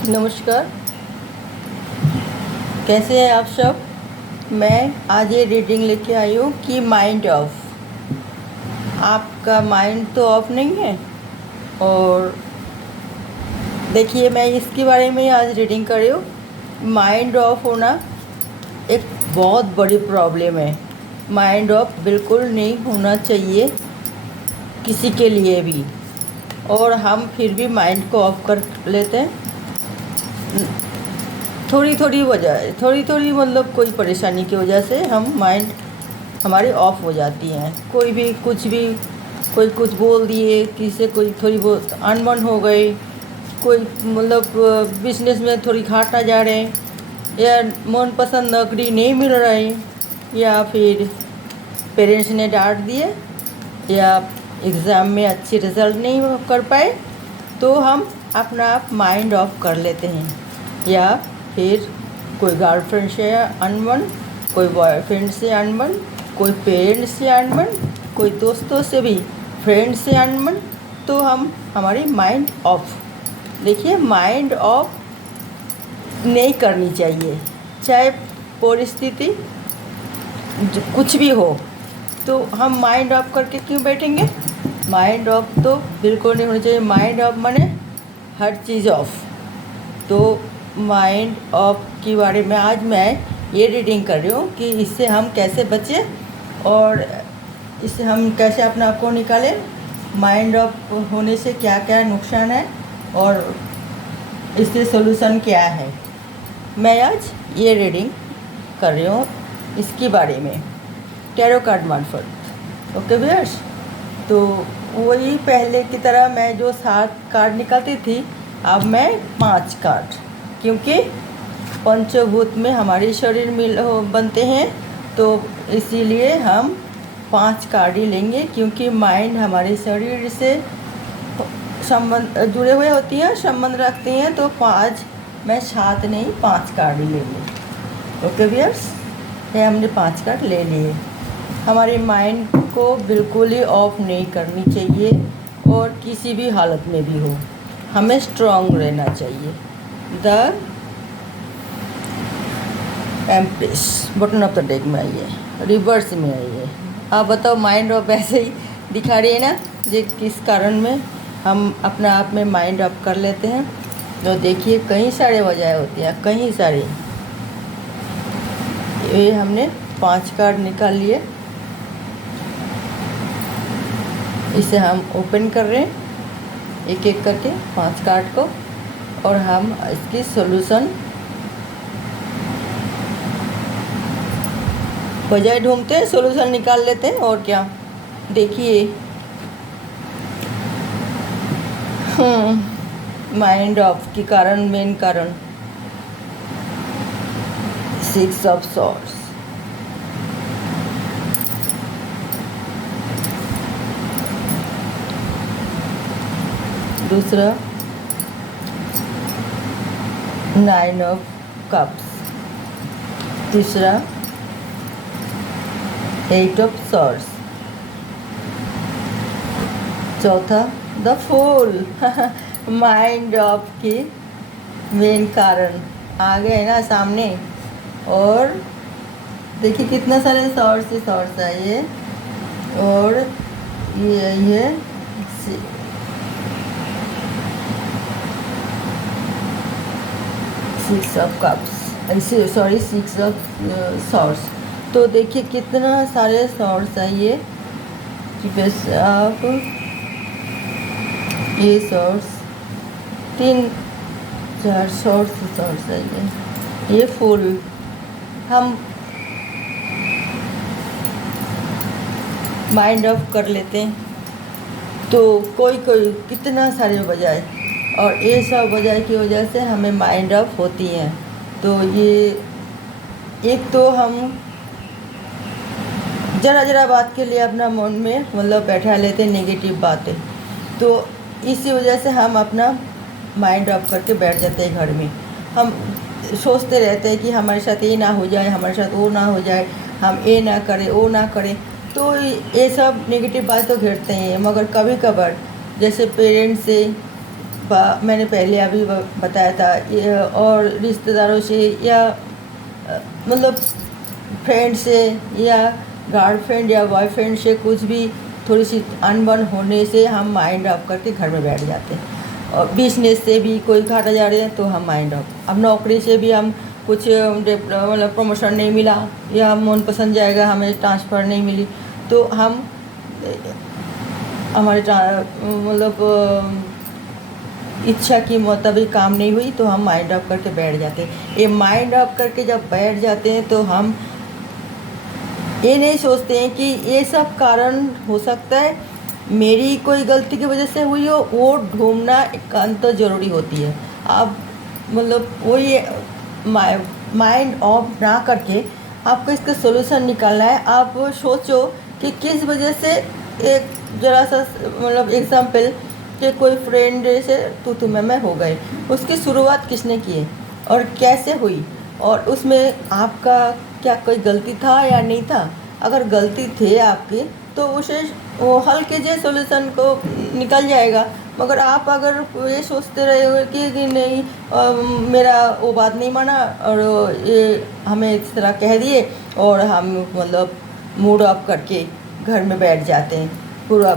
नमस्कार। कैसे हैं आप सब। मैं आज ये रीडिंग लेके आई हूँ कि माइंड ऑफ। आपका माइंड तो ऑफ नहीं है। और देखिए, मैं इसके बारे में ही आज रीडिंग कर रही हूँ। माइंड ऑफ होना एक बहुत बड़ी प्रॉब्लम है। माइंड ऑफ बिल्कुल नहीं होना चाहिए किसी के लिए भी। और हम फिर भी माइंड को ऑफ कर लेते हैं। थोड़ी थोड़ी मतलब कोई परेशानी की वजह से हम माइंड हमारी ऑफ हो जाती हैं। कोई भी कोई कुछ बोल दिए, किसी से कोई थोड़ी बहुत अनबन हो गई, कोई मतलब बिजनेस में थोड़ी घाटा जा रहे हैं, या मनपसंद नौकरी नहीं मिल रही, या फिर पेरेंट्स ने डांट दिए, या एग्ज़ाम में अच्छी रिज़ल्ट नहीं कर पाए, तो हम अपना आप माइंड ऑफ कर लेते हैं। या फिर कोई गर्लफ्रेंड से अनबन, कोई बॉयफ्रेंड से अनबन, कोई पेरेंट्स से अनबन, कोई दोस्तों से भी, फ्रेंड से अनबन, तो हम हमारी माइंड ऑफ। देखिए, माइंड ऑफ नहीं करनी चाहिए। चाहे परिस्थिति कुछ भी हो, तो हम माइंड ऑफ करके क्यों बैठेंगे। माइंड ऑफ तो बिल्कुल नहीं होनी चाहिए। माइंड ऑफ माने हर चीज़ ऑफ। तो माइंड ऑफ के बारे में आज मैं ये रीडिंग कर रही हूँ कि इससे हम कैसे बचें और इससे हम कैसे अपने आप को निकालें। माइंड ऑफ होने से क्या क्या नुकसान है और इससे सॉल्यूशन क्या है, मैं आज ये रीडिंग कर रही हूँ इसके बारे में, टैरो कार्ड मार्फत। ओके व्यूअर्स, तो वही पहले की तरह मैं जो 7 कार्ड निकालती थी, अब मैं 5 कार्ड, क्योंकि पंचभूत में हमारे शरीर बनते हैं, तो इसीलिए हम 5 कार्ड ही लेंगे, क्योंकि माइंड हमारे शरीर से संबंध जुड़े हुए होती हैं, संबंध रखती हैं। तो 5 मैं 7 नहीं 5 कार्ड ही लेंगे। ओके व्यूअर्स, ये हमने 5 कार्ड ले लिए। हमारे माइंड को बिल्कुल ही ऑफ नहीं करनी चाहिए, और किसी भी हालत में भी हो हमें स्ट्रांग रहना चाहिए। The empress button of the deck में आइए, रिवर्स में आइए। आप बताओ, माइंड ऑफ ऐसे ही दिखा रही है ना, जे किस कारण में हम अपने आप में माइंड ऑफ कर लेते हैं। तो देखिए, कई सारे वजह होती हैं, कई सारी। ये हमने 5 कार्ड निकाल लिए, इसे हम ओपन कर रहे हैं एक एक करके 5 कार्ड को, और हम इसकी सॉल्यूशन बजाय ढूंढते हैं सॉल्यूशन निकाल लेते हैं। और क्या, देखिए, माइंड ऑफ के कारण, मेन कारण 6 ऑफ सॉर्ड्स, दूसरा 9 ऑफ कप्स, तीसरा 8 ऑफ सॉर्ड्स, चौथा द फूल। माइंड ऑफ की मेन कारण आ गए ना सामने। और देखिए कितना सारे सॉर्ड्स ही सॉर्ड्स आइए, और ये 6 ऑफ कप्स, ऐसे सॉरी 6 ऑफ सॉर्ड्स। तो देखिए कितना सारे सॉर्ड्स आइए कि बस आप ये सॉर्ड्स 3-4 सॉर्ड्स आइए, ये फुल। हम माइंड ऑफ कर लेते हैं, तो कोई कितना सारे बजाय, और ये सब वजह की वजह से हमें माइंड ऑफ होती हैं। तो ये एक तो हम ज़रा बात के लिए अपना मन में मतलब बैठा लेते हैं नेगेटिव बातें, तो इसी वजह से हम अपना माइंड ऑफ करके बैठ जाते हैं घर में। हम सोचते रहते हैं कि हमारे साथ ये ना हो जाए, हमारे साथ वो ना हो जाए, हम ये ना करें, वो ना करें। तो ये सब नेगेटिव बात तो घेरते हैं। मगर कभी कभार जैसे पेरेंट्स से मैंने पहले अभी बताया था ये, और रिश्तेदारों से या मतलब फ्रेंड से या गर्लफ्रेंड या बॉयफ्रेंड से कुछ भी थोड़ी सी अनबन होने से हम माइंड ऑफ करके घर में बैठ जाते हैं। और बिजनेस से भी कोई घाटा जा रहे हैं तो हम माइंड ऑफ, अब नौकरी से भी हम कुछ मतलब प्रमोशन नहीं मिला या मनपसंद जाएगा हमें ट्रांसफ़र नहीं मिली तो हम हमारे मतलब इच्छा के मुताबिक काम नहीं हुई तो हम माइंड ऑफ करके बैठ जाते हैं। ये माइंड ऑफ करके जब बैठ जाते हैं तो हम ये नहीं सोचते हैं कि ये सब कारण हो सकता है मेरी कोई गलती की वजह से हुई हो, वो ढूंढना एकांत ज़रूरी होती है। आप मतलब वो ये माइंड ऑफ ना करके आपको इसका सोल्यूशन निकालना है। आप सोचो कि किस वजह से, एक ज़रा सा मतलब एग्जाम्पल कि कोई फ्रेंड से तू मैं हो गए, उसकी शुरुआत किसने की है और कैसे हुई, और उसमें आपका क्या कोई गलती था या नहीं था। अगर गलती थे आपकी तो उसे वो हल कीजिए, सॉल्यूशन को निकल जाएगा। मगर आप अगर ये सोचते रहे हो कि नहीं मेरा वो बात नहीं माना और ये हमें इस तरह कह दिए और हम मतलब मूड ऑफ करके घर में बैठ जाते हैं पूरा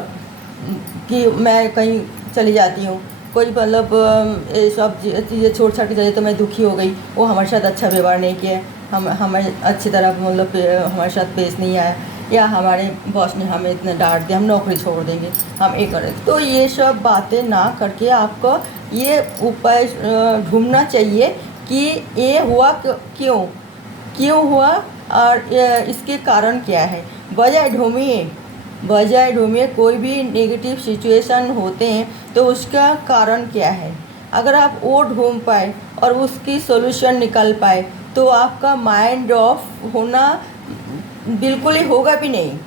कि मैं कहीं चली जाती हूँ, कोई मतलब ये सब चीज़ें छोड़ छाड़ के जाए तो मैं दुखी हो गई, वो हमारे साथ अच्छा व्यवहार नहीं किया, हमें अच्छी तरह मतलब हमारे साथ पेश नहीं आया, या हमारे बॉस ने हमें इतना डांट दिया, हम नौकरी छोड़ देंगे, हम ये करें। तो ये सब बातें ना करके आपको ये उपाय ढूंढना चाहिए कि ये हुआ क्यों हुआ और इसके कारण क्या है। बजाय ढूंढिए कोई भी नेगेटिव सिचुएशन होते हैं तो उसका कारण क्या है। अगर आप वो ढूंढ पाए और उसकी सॉल्यूशन निकाल पाए तो आपका माइंड ऑफ होना बिल्कुल ही होगा भी नहीं।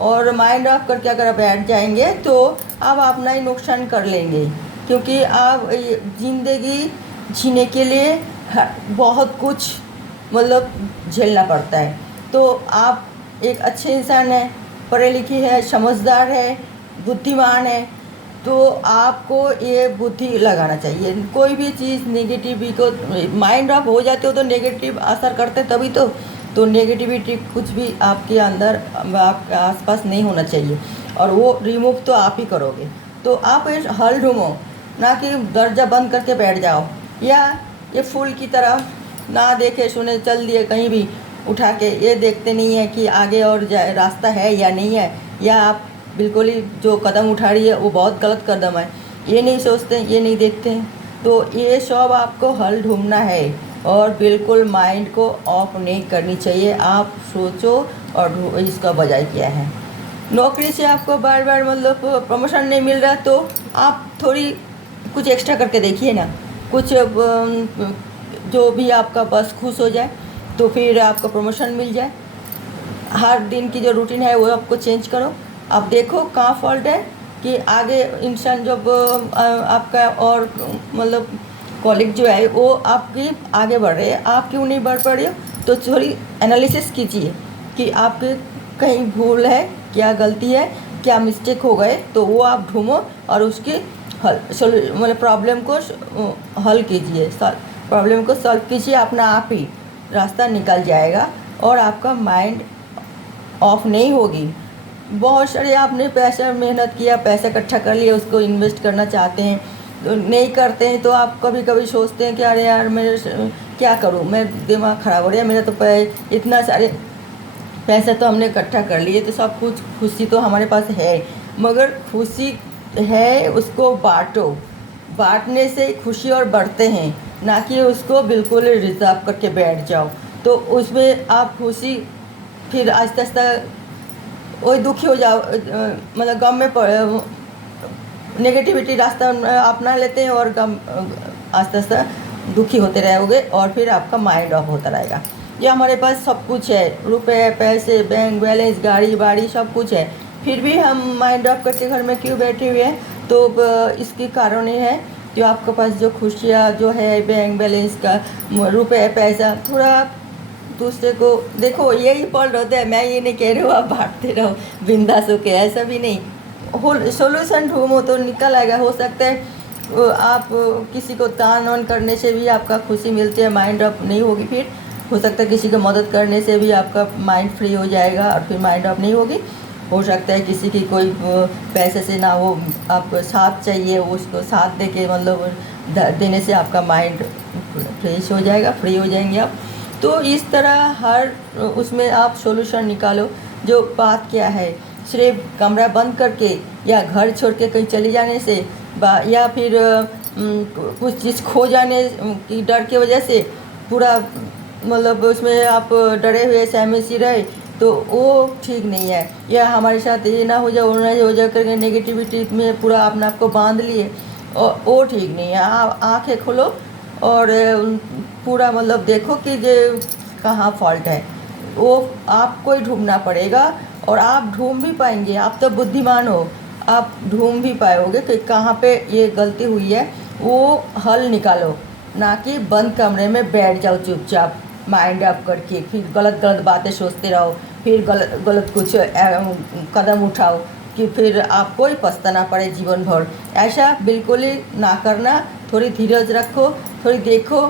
और माइंड ऑफ करके अगर आप बैठ जाएंगे तो आप अपना ही नुकसान कर लेंगे, क्योंकि आप ज़िंदगी जीने के लिए बहुत कुछ मतलब झेलना पड़ता है। तो आप एक अच्छे इंसान हैं, पढ़े लिखे हैं, समझदार है, बुद्धिमान है, तो आपको ये बुद्धि लगाना चाहिए। कोई भी चीज़ नेगेटिविटी को माइंड ऑफ हो जाते हो तो नेगेटिव असर करते तभी तो नेगेटिविटी कुछ भी आपके अंदर आपके आसपास नहीं होना चाहिए और वो रिमूव तो आप ही करोगे। तो आप ये हल ढूंढो, ना कि दरवाजा बंद करके बैठ जाओ या ये फूल की तरह ना देखे सुने चल दिए कहीं भी उठा के, ये देखते नहीं है कि आगे और रास्ता है या नहीं है, या आप बिल्कुल ही जो कदम उठा रही है वो बहुत गलत कदम है, ये नहीं सोचते, ये नहीं देखते हैं। तो ये सब आपको हल ढूंढना है और बिल्कुल माइंड को ऑफ नहीं करनी चाहिए। आप सोचो और इसका बजाय क्या है। नौकरी से आपको बार बार मतलब प्रमोशन नहीं मिल रहा तो आप थोड़ी कुछ एक्स्ट्रा करके देखिए ना, कुछ जो भी आपका बस खुश हो जाए तो फिर आपको प्रमोशन मिल जाए। हर दिन की जो रूटीन है वो आपको चेंज करो, आप देखो कहाँ फॉल्ट है कि आगे इंसान जब आपका और मतलब कॉलीग जो है वो आपकी आगे बढ़ रहे हैं, आप क्यों नहीं बढ़ पा रहे हो। तो थोड़ी एनालिसिस कीजिए कि आपके कहीं भूल है, क्या गलती है, क्या मिस्टेक हो गए, तो वो आप ढूंढो और उसकी मतलब प्रॉब्लम को हल कीजिए, प्रॉब्लम को सॉल्व कीजिए, अपना आप ही रास्ता निकल जाएगा और आपका माइंड ऑफ नहीं होगी। बहुत सारे आपने पैसा मेहनत किया, पैसा इकट्ठा कर लिया, उसको इन्वेस्ट करना चाहते हैं तो नहीं करते हैं, तो आप कभी कभी सोचते हैं कि अरे यार मैं क्या करूं, मैं दिमाग ख़राब हो रहा है मेरा, तो इतना सारे पैसा तो हमने इकट्ठा कर लिए, तो सब कुछ खुशी तो हमारे पास है, मगर खुशी है उसको बांटो, बांटने से खुशी और बढ़ते हैं, ना कि उसको बिल्कुल रिजर्व करके बैठ जाओ। तो उसमें आप खुशी फिर आहिस्ता आहिस्ता वही दुखी हो जाओ, मतलब गम में नेगेटिविटी रास्ता अपना लेते हैं और गम आहिस्ता आहिस्ता दुखी होते रहोगे और फिर आपका माइंड ऑफ होता रहेगा। ये हमारे पास सब कुछ है, रुपए पैसे बैंक बैलेंस गाड़ी बाड़ी सब कुछ है, फिर भी हम माइंड ऑफ करके घर में क्यों बैठे हुए हैं। तो इसके कारण ये है कि आपके पास जो खुशियाँ जो है बैंक बैलेंस का रुपए पैसा, थोड़ा दूसरे को देखो, यही फॉल्ट होता है। मैं ये नहीं कह रही हूँ आप बांटते रहो बिंदास होके, ऐसा भी नहीं, हो सोल्यूशन ढूंढो तो निकल आएगा। हो सकता है आप किसी को तान वान करने से भी आपका खुशी मिलती है, माइंड अप नहीं होगी। फिर हो सकता है किसी को मदद करने से भी आपका माइंड फ्री हो जाएगा और फिर माइंड अप नहीं होगी। हो सकता है किसी की कोई पैसे से ना हो, आपको साथ चाहिए, उसको साथ दे के मतलब देने से आपका माइंड फ्रेश हो जाएगा, फ्री हो जाएंगे आप। तो इस तरह हर उसमें आप सॉल्यूशन निकालो। जो बात क्या है, सिर्फ कमरा बंद करके या घर छोड़ के कहीं चले जाने से या फिर कुछ चीज़ खो जाने की डर की वजह से पूरा मतलब उसमें आप डरे हुए सहमे सी रहे, तो वो ठीक नहीं है। या हमारे साथ ये ना हो जाए, वो ना हो जाए करके नेगेटिविटी में पूरा अपने आप को बांध लिए, और वो ठीक नहीं है। आप आँखें खोलो और पूरा मतलब देखो कि जो कहाँ फॉल्ट है, वो आपको ही ढूंढना पड़ेगा। और आप ढूंढ भी पाएंगे, आप तो बुद्धिमान हो, आप ढूंढ भी पाओगे कि कहाँ पे ये गलती हुई है, वो हल निकालो। ना कि बंद कमरे में बैठ जाओ चुपचाप माइंड अप करके, फिर गलत गलत बातें सोचते रहो, फिर गलत गलत कुछ कदम उठाओ कि फिर आपको ही पछताना पड़े जीवन भर। ऐसा बिल्कुल ही ना करना। थोड़ी धीरज रखो, थोड़ी देखो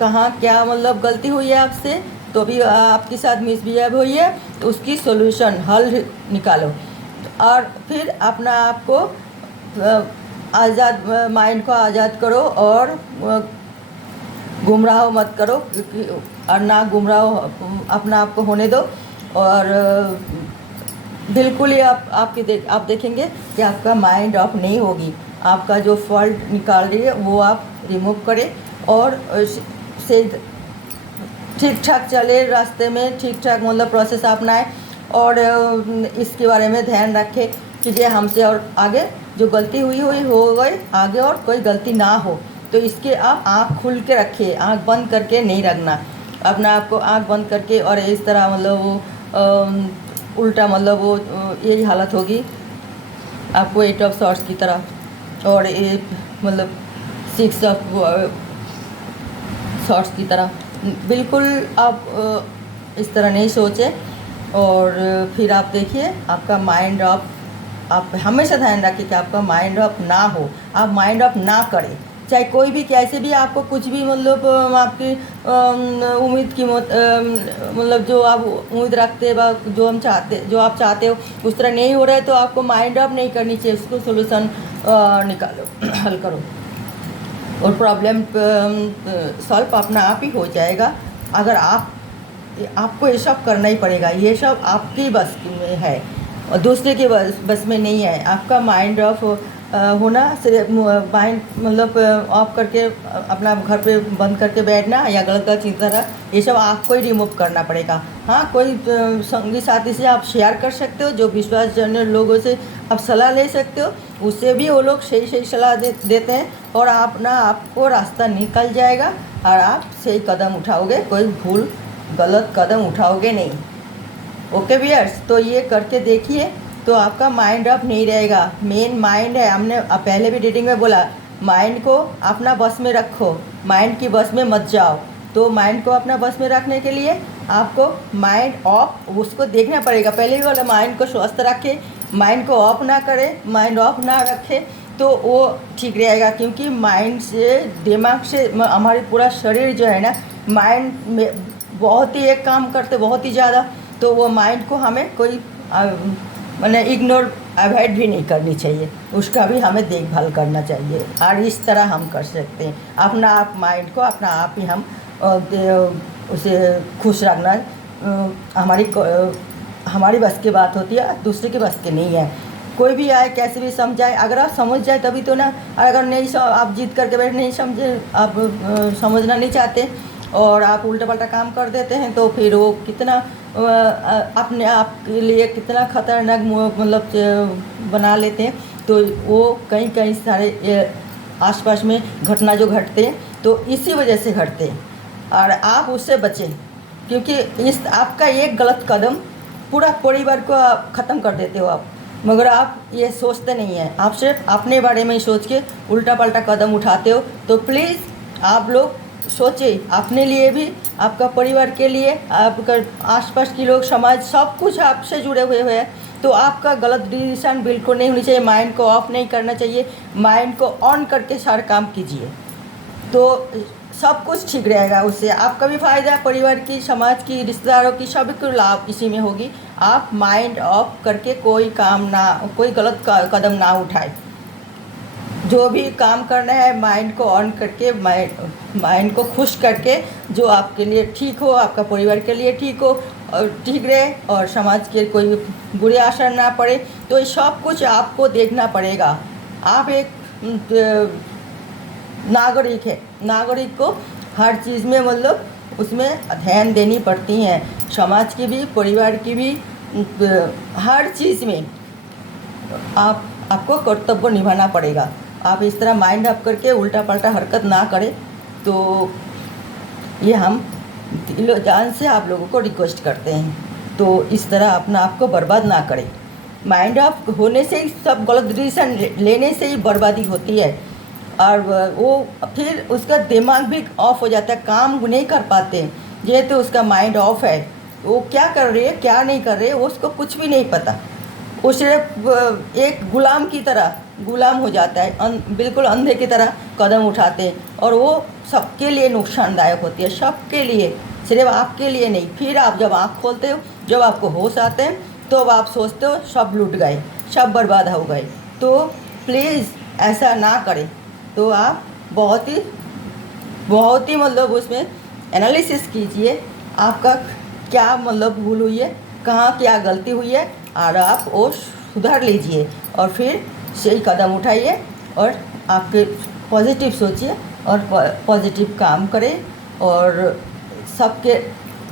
कहाँ क्या मतलब गलती हुई है आपसे, तो भी आपके साथ मिसबिहेव हुई है, तो उसकी सॉल्यूशन हल निकालो। और फिर अपना आप को आज़ाद, माइंड को आज़ाद करो और गुमराह मत करो, क्योंकि और ना गुमराह अपना आप को होने दो। और बिल्कुल ही आप देखेंगे कि आपका माइंड ऑफ नहीं होगी। आपका जो फॉल्ट निकाल रही है वो आप रिमूव करें और से ठीक ठाक चले रास्ते में, ठीक ठाक मतलब प्रोसेस अपनाएं। और इसके बारे में ध्यान रखें कि ये हमसे और आगे जो गलती हुई हो गई, आगे और कोई गलती ना हो। तो इसके आप आँख खुल के रखिए, आँख बंद करके नहीं रखना। अपना आपको आँख बंद करके और इस तरह मतलब वो उल्टा मतलब वो यही हालत होगी आपको 8 ऑफ सॉर्ट्स की तरह और ये मतलब 6 ऑफ सॉर्ट्स की तरह। बिल्कुल आप इस तरह नहीं सोचें। और फिर आप देखिए आपका माइंड ऑफ, आप हमेशा ध्यान रखिए कि आपका माइंड ऑफ ना हो, आप माइंड ऑफ ना करें। चाहे कोई भी कैसे भी आपको कुछ भी मतलब आपकी उम्मीद की मतलब जो आप उम्मीद रखते हैं, जो हम चाहते, जो आप चाहते हो उस तरह नहीं हो रहा है, तो आपको माइंड ऑफ नहीं करनी चाहिए, उसको सोल्यूशन निकालो, हल करो और प्रॉब्लम सॉल्व अपना आप ही हो जाएगा। अगर आपको ये सब करना ही पड़ेगा, ये सब आपकी बस में है और दूसरे के बस में नहीं है। आपका माइंड ऑफ होना, सिर्फ माइंड मतलब ऑफ करके अपना घर पे बंद करके बैठना या गलत गलत चिंता, ये सब आपको ही रिमूव करना पड़ेगा। हाँ, कोई संगी साथी से आप शेयर कर सकते हो, जो विश्वासजन्य लोगों से आप सलाह ले सकते हो, उससे भी वो लोग सही सही सलाह देते हैं और आपको रास्ता निकल जाएगा और आप सही कदम उठाओगे, कोई भूल गलत कदम उठाओगे नहीं। ओके व्यूअर्स, तो ये करके देखिए तो आपका माइंड अप नहीं रहेगा। मेन माइंड है, हमने पहले भी रीडिंग में बोला, माइंड को अपना बस में रखो, माइंड की बस में मत जाओ। तो माइंड को अपना बस में रखने के लिए आपको माइंड ऑफ, उसको देखना पड़ेगा। पहले भी बोला माइंड को स्वस्थ रखें, माइंड को ऑफ ना करें, माइंड ऑफ ना रखें तो वो ठीक रहेगा। क्योंकि माइंड से, दिमाग से हमारे पूरा शरीर जो है ना, माइंड में बहुत ही एक काम करते बहुत ही ज़्यादा, तो वो माइंड को हमें कोई मैंने इग्नोर अवॉइड भी नहीं करनी चाहिए, उसका भी हमें देखभाल करना चाहिए। और इस तरह हम कर सकते हैं अपना आप माइंड को, अपना आप ही हम उसे खुश रखना हमारी बस की बात होती है, दूसरे की बस की नहीं है। कोई भी आए कैसे भी समझाए, अगर आप समझ जाए तभी तो ना, और अगर नहीं आप जीत करके बैठ नहीं समझे, आप समझना नहीं चाहते और आप उल्टा पल्टा काम कर देते हैं, तो फिर वो कितना अपने आप के लिए कितना खतरनाक मतलब बना लेते हैं। तो वो कहीं कहीं सारे आसपास में घटना जो घटते हैं तो इसी वजह से घटते हैं और आप उससे बचें। क्योंकि इस आपका एक गलत कदम पूरा परिवार को ख़त्म कर देते हो आप, मगर आप ये सोचते नहीं हैं, आप सिर्फ अपने बारे में ही सोच के उल्टा पल्टा कदम उठाते हो। तो प्लीज़ आप लोग सोचिए अपने लिए भी, आपका परिवार के लिए, आपका आसपास के लोग, समाज, सब कुछ आपसे जुड़े हुए हैं। तो आपका गलत डिसीजन बिल्कुल नहीं होनी चाहिए। माइंड को ऑफ नहीं करना चाहिए, माइंड को ऑन करके सारा काम कीजिए, तो सब कुछ ठीक रहेगा। उससे आपका भी फ़ायदा, परिवार की, समाज की, रिश्तेदारों की, सभी को लाभ इसी में होगी। आप माइंड ऑफ करके कोई काम ना, कोई गलत कदम ना उठाए। जो भी काम करना है माइंड को ऑन करके, माइंड को खुश करके, जो आपके लिए ठीक हो, आपका परिवार के लिए ठीक हो और ठीक रहे, और समाज के कोई बुरे असर ना पड़े, तो ये सब कुछ आपको देखना पड़ेगा। आप एक नागरिक है, नागरिक को हर चीज़ में मतलब उसमें ध्यान देनी पड़ती हैं, समाज की भी, परिवार की भी, हर चीज़ में आपको कर्तव्य निभाना पड़ेगा। आप इस तरह माइंड अप करके उल्टा पल्टा हरकत ना करें, तो ये हम दिलो जान से आप लोगों को रिक्वेस्ट करते हैं। तो इस तरह अपना आप को बर्बाद ना करें। माइंड अप होने से ही, सब गलत डिसीजन लेने से ही बर्बादी होती है, और वो फिर उसका दिमाग भी ऑफ हो जाता है, काम नहीं कर पाते। ये तो उसका माइंड ऑफ है, वो क्या कर रही है क्या नहीं कर रही है उसको कुछ भी नहीं पता। वो सिर्फ एक गुलाम की तरह गुलाम हो जाता है, बिल्कुल अंधे की तरह कदम उठाते हैं, और वो सबके लिए नुकसानदायक होती है, सबके लिए, सिर्फ आपके लिए नहीं। फिर आप जब आँख खोलते हो, जब आपको होश आते हैं, तो अब आप सोचते हो सब लूट गए, सब बर्बाद हो गए। तो प्लीज़ ऐसा ना करें। तो आप बहुत ही मतलब उसमें एनालिसिस कीजिए, आपका क्या मतलब भूल हुई है, कहाँ क्या गलती हुई है, और आप वो सुधार लीजिए, और फिर सही कदम उठाइए, और आपके पॉजिटिव सोचिए और पॉजिटिव काम करें, और सबके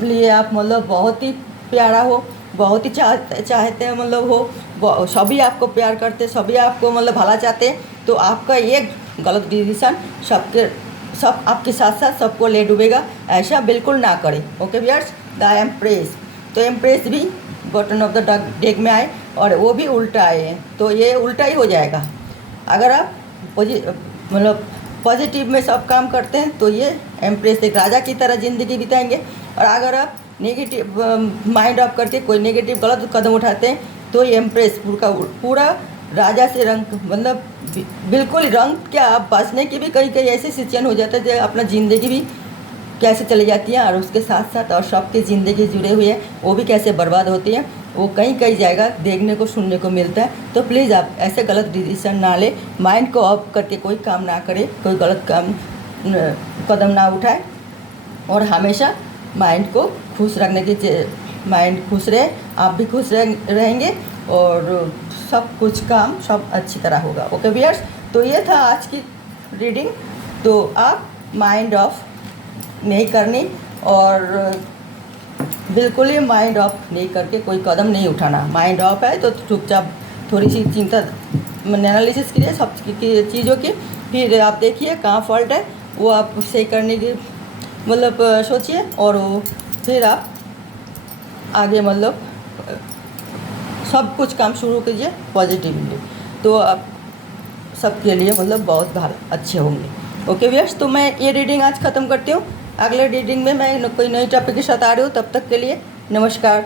लिए आप मतलब बहुत ही प्यारा हो, बहुत ही चाहते हैं, मतलब हो, सभी आपको प्यार करते, सभी आपको मतलब भला चाहते हैं। तो आपका एक गलत डिसीजन सब आपके साथ साथ सबको ले डूबेगा, ऐसा बिल्कुल ना करें। ओके व्यूअर्स, द एम्प्रेस, तो एम्प्रेस भी बॉटम ऑफ द डेक में आए, और वो भी उल्टा आए हैं, तो ये उल्टा ही हो जाएगा। अगर आप मतलब पॉजिटिव में सब काम करते हैं, तो ये एम्प्रेस एक राजा की तरह ज़िंदगी बिताएंगे, और अगर आप नेगेटिव माइंड ऑफ करके कोई नेगेटिव गलत कदम उठाते हैं, तो ये एम्प्रेस पूरा राजा से रंग, मतलब बिल्कुल रंग क्या, आप बचने की भी कई ऐसे सिचुएशन हो जाता है, जो अपना ज़िंदगी भी कैसे चली जाती है, और उसके साथ साथ और सबकी ज़िंदगी जुड़े हुए हैं वो भी कैसे बर्बाद होती है, वो कई जगह देखने को सुनने को मिलता है। तो प्लीज़ आप ऐसे गलत डिसीजन ना ले, माइंड को ऑफ करके कोई काम ना करें, कोई गलत कदम ना उठाए, और हमेशा माइंड को खुश रखने की, माइंड खुश रहे, आप भी खुश रहेंगे, और सब कुछ काम सब अच्छी तरह होगा। ओके व्यूअर्स, तो ये था आज की रीडिंग। तो आप माइंड ऑफ नहीं करनी, और बिल्कुल ही माइंड ऑफ नहीं करके कोई कदम नहीं उठाना। माइंड ऑफ है तो चुपचाप थोड़ी सी चिंता एनालिसिस कीजिए सब चीज़ों की, फिर आप देखिए कहाँ फॉल्ट है, वो आप सही करने की मतलब सोचिए, और वो फिर आप आगे मतलब सब कुछ काम शुरू कीजिए पॉजिटिवली, तो आप सबके लिए मतलब बहुत अच्छे होंगे। ओके व्यूअर्स, तो मैं ये रीडिंग आज ख़त्म करती हूँ। अगले रीडिंग में मैं कोई नई टॉपिक के साथ आ रही हूँ। तब तक के लिए नमस्कार।